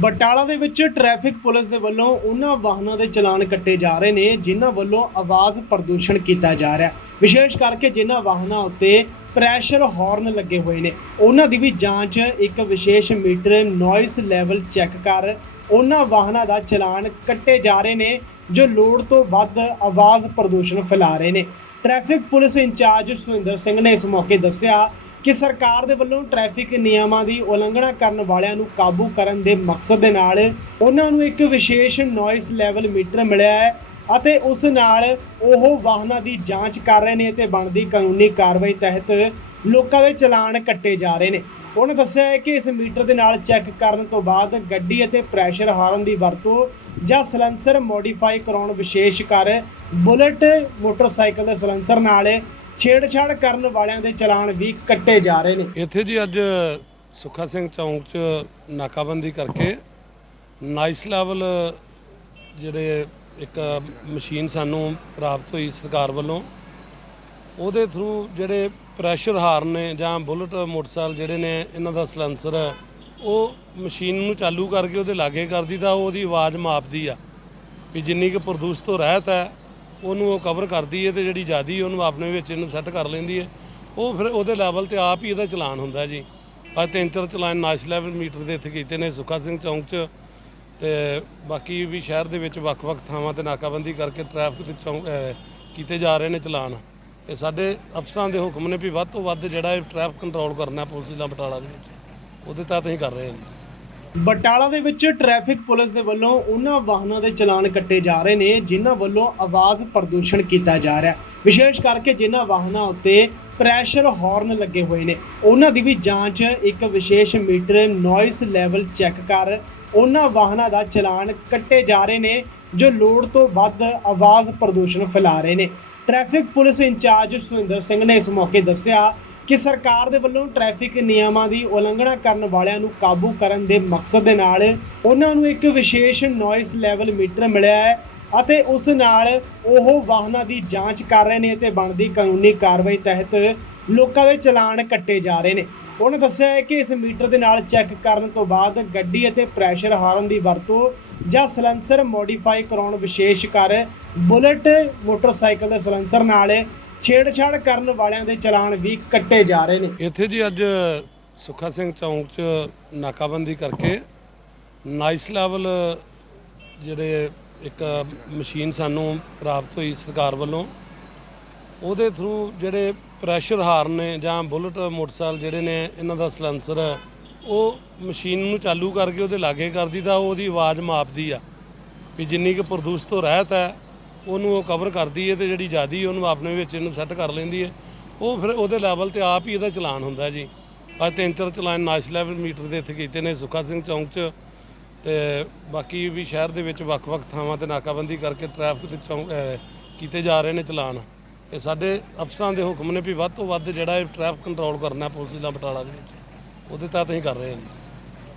ਬਟਾਲਾ ਦੇ ਵਿੱਚ traffic police ਦੇ ਵੱਲੋਂ ਉਹਨਾਂ ਵਾਹਨਾਂ ਦੇ ਚਲਾਨ ਕੱਟੇ ਜਾ ਰਹੇ ਨੇ, ਜਿਨ੍ਹਾਂ ਵੱਲੋਂ ਆਵਾਜ਼ ਪ੍ਰਦੂਸ਼ਣ ਕੀਤਾ ਜਾ ਰਿਹਾ। ਵਿਸ਼ੇਸ਼ ਕਰਕੇ ਜਿਨ੍ਹਾਂ ਵਾਹਨਾਂ ਉੱਤੇ ਪ੍ਰੈਸ਼ਰ ਹਾਰਨ ਲੱਗੇ ਹੋਏ ਨੇ। ਉਹਨਾਂ ਦੀ ਵੀ ਜਾਂਚ ਇੱਕ ਵਿਸ਼ੇਸ਼ ਮੀਟਰ ਨੋਇਸ ਲੈਵਲ ਚੈੱਕ ਕਰ ਉਹਨਾਂ ਵਾਹਨਾਂ ਦਾ ਚਲਾਨ ਕੱਟੇ ਜਾ ਰਹੇ ਨੇ, ਜੋ ਲੋੜ ਤੋਂ ਵੱਧ ਆਵਾਜ਼ ਪ੍ਰਦੂਸ਼ਣ ਫੈਲਾ ਰਹੇ ਨੇ। Traffic police incharge Surinder Singh ਨੇ ਇਸ ਮੌਕੇ ਦੱਸਿਆ ਕਿ ਸਰਕਾਰ ਦੇ ਵੱਲੋਂ ਟ੍ਰੈਫਿਕ ਨਿਯਮਾਂ ਦੀ ਉਲੰਘਣਾ ਕਰਨ ਵਾਲਿਆਂ ਨੂੰ ਕਾਬੂ ਕਰਨ ਦੇ ਮਕਸਦ ਦੇ ਨਾਲ ਉਹਨਾਂ ਨੂੰ ਇੱਕ ਵਿਸ਼ੇਸ਼ ਨੋਇਸ ਲੈਵਲ ਮੀਟਰ ਮਿਲਿਆ ਹੈ ਅਤੇ ਉਸ ਨਾਲ ਉਹ ਵਾਹਨਾਂ ਦੀ ਜਾਂਚ ਕਰ ਰਹੇ ਨੇ ਤੇ ਬਣਦੀ ਕਾਨੂੰਨੀ ਕਾਰਵਾਈ ਤਹਿਤ ਲੋਕਾਂ ਦੇ ਚਲਾਨ ਕੱਟੇ ਜਾ ਰਹੇ ਨੇ। ਉਹਨੇ ਦੱਸਿਆ ਹੈ ਕਿ ਇਸ ਮੀਟਰ ਦੇ ਨਾਲ ਚੈੱਕ ਕਰਨ ਤੋਂ ਬਾਅਦ ਗੱਡੀ ਅਤੇ ਪ੍ਰੈਸ਼ਰ ਹਾਰਨ ਦੀ ਵਰਤੋਂ ਜਾਂ ਸਲੈਂਸਰ ਮੋਡੀਫਾਈ ਕਰਾਉਣ ਵਿਸ਼ੇਸ਼ ਕਰ ਬੁਲਟ ਮੋਟਰਸਾਈਕਲ ਦੇ ਸਲੈਂਸਰ ਨਾਲ ਛੇੜਛਾੜ ਕਰਨ ਵਾਲਿਆਂ ਦੇ ਚਲਾਨ ਵੀ ਕੱਟੇ ਜਾ ਰਹੇ ਨੇ। ਇੱਥੇ ਜੀ ਅੱਜ ਸੁੱਖਾ ਸਿੰਘ ਚੌਂਕ 'ਚ ਨਾਕਾਬੰਦੀ ਕਰਕੇ ਨਾਈਸ ਲੈਵਲ ਜਿਹੜੇ ਇੱਕ ਮਸ਼ੀਨ ਸਾਨੂੰ ਪ੍ਰਾਪਤ ਹੋਈ ਸਰਕਾਰ ਵੱਲੋਂ, ਉਹਦੇ ਥਰੂ ਜਿਹੜੇ ਪ੍ਰੈਸ਼ਰ ਹਾਰਨ ਨੇ ਜਾਂ ਬੁਲਟ ਮੋਟਰਸਾਈਕਲ ਜਿਹੜੇ ਨੇ, ਇਹਨਾਂ ਦਾ ਸਲੈਂਸਰ ਉਹ ਮਸ਼ੀਨ ਨੂੰ ਚਾਲੂ ਕਰਕੇ ਉਹਦੇ ਲਾਗੇ ਕਰਦੀ ਤਾਂ ਉਹਦੀ ਆਵਾਜ਼ ਮਾਪਦੀ ਆ ਵੀ ਜਿੰਨੀ ਕੁ ਪ੍ਰਦੂਸ਼ਿਤ ਤੋਂ ਰਹਿਤ ਹੈ ਉਹਨੂੰ ਉਹ ਕਵਰ ਕਰਦੀ ਹੈ ਤੇ ਜਿਹੜੀ ਜ਼ਿਆਦੀ ਉਹਨੂੰ ਆਪਣੇ ਵਿੱਚ ਇਹਨੂੰ ਸੈੱਟ ਕਰ ਲੈਂਦੀ ਹੈ ਉਹ ਫਿਰ ਉਹਦੇ ਲੈਵਲ ਤੇ ਆਪ ਹੀ ਇਹਦਾ ਚਲਾਨ ਹੁੰਦਾ ਜੀ। ਅੱਜ ਤਿੰਨ ਚਾਰ ਚਲਾਨ ਨਾਈਸ ਲੈਵਲ ਮੀਟਰ ਦੇ ਇੱਥੇ ਕੀਤੇ ਨੇ ਸੁੱਖਾ ਸਿੰਘ ਚੌਂਕ 'ਚ ਤੇ ਬਾਕੀ ਵੀ ਸ਼ਹਿਰ ਦੇ ਵਿੱਚ ਵੱਖ-ਵੱਖ ਥਾਵਾਂ ਤੇ ਨਾਕਾਬੰਦੀ ਕਰਕੇ ਟ੍ਰੈਫਿਕ ਦੇ ਚੌਂਕ ਕੀਤੇ ਜਾ ਰਹੇ ਨੇ ਚਲਾਨ। ਤੇ ਸਾਡੇ ਅਫਸਰਾਂ ਦੇ ਹੁਕਮ ਨੇ ਵੀ ਵੱਧ ਤੋਂ ਵੱਧ ਜਿਹੜਾ ਇਹ ਟ੍ਰੈਫਿਕ ਕੰਟਰੋਲ ਕਰਨਾ ਪੁਲਿਸ ਜ਼ਿਲ੍ਹਾ ਬਟਾਲਾ ਦੇ ਵਿੱਚ। ਉਹਦੇ ਤਹਿਤ ਅਸੀਂ ਕਰ ਰਹੇ ਹਾਂ ਬਟਾਲਾ ਦੇ ਵਿੱਚ ਟ੍ਰੈਫਿਕ ਪੁਲਿਸ ਦੇ ਵੱਲੋਂ ਉਹਨਾਂ ਵਾਹਨਾਂ ਦੇ ਚਲਾਨ ਕੱਟੇ ਜਾ ਰਹੇ ਨੇ, ਜਿਨ੍ਹਾਂ ਵੱਲੋਂ ਆਵਾਜ਼ ਪ੍ਰਦੂਸ਼ਣ ਕੀਤਾ ਜਾ ਰਿਹਾ ਵਿਸ਼ੇਸ਼ ਕਰਕੇ ਜਿਨ੍ਹਾਂ ਵਾਹਨਾਂ ਉੱਤੇ ਪ੍ਰੈਸ਼ਰ ਹਾਰਨ ਲੱਗੇ ਹੋਏ ਨੇ। ਉਹਨਾਂ ਦੀ ਵੀ ਜਾਂਚ ਇੱਕ ਵਿਸ਼ੇਸ਼ ਮੀਟਰ ਨੋਇਸ ਲੈਵਲ ਚੈੱਕ ਕਰ ਉਹਨਾਂ ਵਾਹਨਾਂ ਦਾ ਚਲਾਨ ਕੱਟੇ ਜਾ ਰਹੇ ਨੇ, ਜੋ ਲੋੜ ਤੋਂ ਵੱਧ ਆਵਾਜ਼ ਪ੍ਰਦੂਸ਼ਣ ਫੈਲਾ ਰਹੇ ਨੇ। Traffic police incharge Surinder Singh ਨੇ ਇਸ ਮੌਕੇ ਦੱਸਿਆ ਕਿ ਸਰਕਾਰ ਦੇ ਵੱਲੋਂ ਟ੍ਰੈਫਿਕ ਨਿਯਮਾਂ ਦੀ ਉਲੰਘਣਾ ਕਰਨ ਵਾਲਿਆਂ ਨੂੰ ਕਾਬੂ ਕਰਨ ਦੇ ਮਕਸਦ ਦੇ ਨਾਲ ਉਹਨਾਂ ਨੂੰ ਇੱਕ ਵਿਸ਼ੇਸ਼ ਨੋਇਸ ਲੈਵਲ ਮੀਟਰ ਮਿਲਿਆ ਹੈ ਅਤੇ ਉਸ ਨਾਲ ਉਹ ਵਾਹਨਾਂ ਦੀ ਜਾਂਚ ਕਰ ਰਹੇ ਨੇ ਤੇ ਬਣਦੀ ਕਾਨੂੰਨੀ ਕਾਰਵਾਈ ਤਹਿਤ ਲੋਕਾਂ ਦੇ ਚਲਾਨ ਕੱਟੇ ਜਾ ਰਹੇ ਨੇ। ਉਹਨੇ ਦੱਸਿਆ ਹੈ ਕਿ ਇਸ ਮੀਟਰ ਦੇ ਨਾਲ ਚੈੱਕ ਕਰਨ ਤੋਂ ਬਾਅਦ ਗੱਡੀ ਅਤੇ ਪ੍ਰੈਸ਼ਰ ਹਾਰਨ ਦੀ ਵਰਤੋਂ ਜਾਂ ਸਲੈਂਸਰ ਮੋਡੀਫਾਈ ਕਰਾਉਣ ਵਿਸ਼ੇਸ਼ ਕਰ ਬੁਲਟ, ਮੋਟਰਸਾਈਕਲ ਦੇ ਸਲੈਂਸਰ ਨਾਲ ਛੇੜਛਾੜ ਕਰਨ ਵਾਲਿਆਂ ਦੇ ਚਲਾਨ ਵੀ ਕੱਟੇ ਜਾ ਰਹੇ ਨੇ। ਇੱਥੇ ਜੀ ਅੱਜ ਸੁੱਖਾ ਸਿੰਘ ਚੌਂਕ 'ਚ ਨਾਕਾਬੰਦੀ ਕਰਕੇ ਨਾਈਸ ਲੈਵਲ ਜਿਹੜੇ ਇੱਕ ਮਸ਼ੀਨ ਸਾਨੂੰ ਪ੍ਰਾਪਤ ਹੋਈ ਸਰਕਾਰ ਵੱਲੋਂ। ਉਹਦੇ ਥਰੂ ਜਿਹੜੇ ਪ੍ਰੈਸ਼ਰ ਹਾਰਨ ਨੇ ਜਾਂ ਬੁਲਟ ਮੋਟਰਸਾਈਕਲ ਜਿਹੜੇ ਨੇ, ਇਹਨਾਂ ਦਾ ਸਲੈਂਸਰ ਉਹ ਮਸ਼ੀਨ ਨੂੰ ਚਾਲੂ ਕਰਕੇ ਉਹਦੇ ਲਾਗੇ ਕਰਦੀ ਤਾਂ ਉਹਦੀ ਆਵਾਜ਼ ਮਾਪਦੀ ਆ। ਵੀ ਜਿੰਨੀ ਕੁ ਪ੍ਰਦੂਸ਼ਿਤ ਤੋਂ ਰਹਿਤ ਹੈ ਉਹਨੂੰ ਉਹ ਕਵਰ ਕਰਦੀ ਹੈ ਤੇ ਜਿਹੜੀ ਜ਼ਿਆਦੀ ਉਹਨੂੰ ਆਪਣੇ ਵਿੱਚ ਇਹਨੂੰ ਸੈੱਟ ਕਰ ਲੈਂਦੀ ਹੈ। ਉਹ ਫਿਰ ਉਹਦੇ ਲੈਵਲ ਤੇ ਆਪ ਹੀ ਇਹਦਾ ਚਲਾਨ ਹੁੰਦਾ ਜੀ। ਅੱਜ ਤਿੰਨ ਚਾਰ ਚਲਾਨ ਨਾਈਸ ਲੈਵਲ ਮੀਟਰ ਦੇ ਇੱਥੇ ਕੀਤੇ ਨੇ, ਸੁੱਖਾ ਸਿੰਘ ਚੌਂਕ 'ਚ ਤੇ ਬਾਕੀ ਵੀ ਸ਼ਹਿਰ ਦੇ ਵਿੱਚ ਵੱਖ-ਵੱਖ ਥਾਵਾਂ ਤੇ ਨਾਕਾਬੰਦੀ ਕਰਕੇ ਟ੍ਰੈਫਿਕ ਦੇ ਚੌਂਕ ਕੀਤੇ ਜਾ ਰਹੇ ਨੇ ਚਲਾਨ। ਇਹ ਸਾਡੇ ਅਫਸਰਾਂ ਦੇ ਹੁਕਮ ਨੇ ਵੀ ਵੱਧ ਤੋਂ ਵੱਧ ਜਿਹੜਾ ਇਹ ਟ੍ਰੈਫਿਕ ਕੰਟਰੋਲ ਕਰਨਾ ਪੁਲਿਸ ਜ਼ਿਲ੍ਹਾ ਬਟਾਲਾ ਦੇ ਵਿੱਚ। ਉਹਦੇ ਤਹਿਤ ਅਸੀਂ ਕਰ ਰਹੇ ਹਾਂ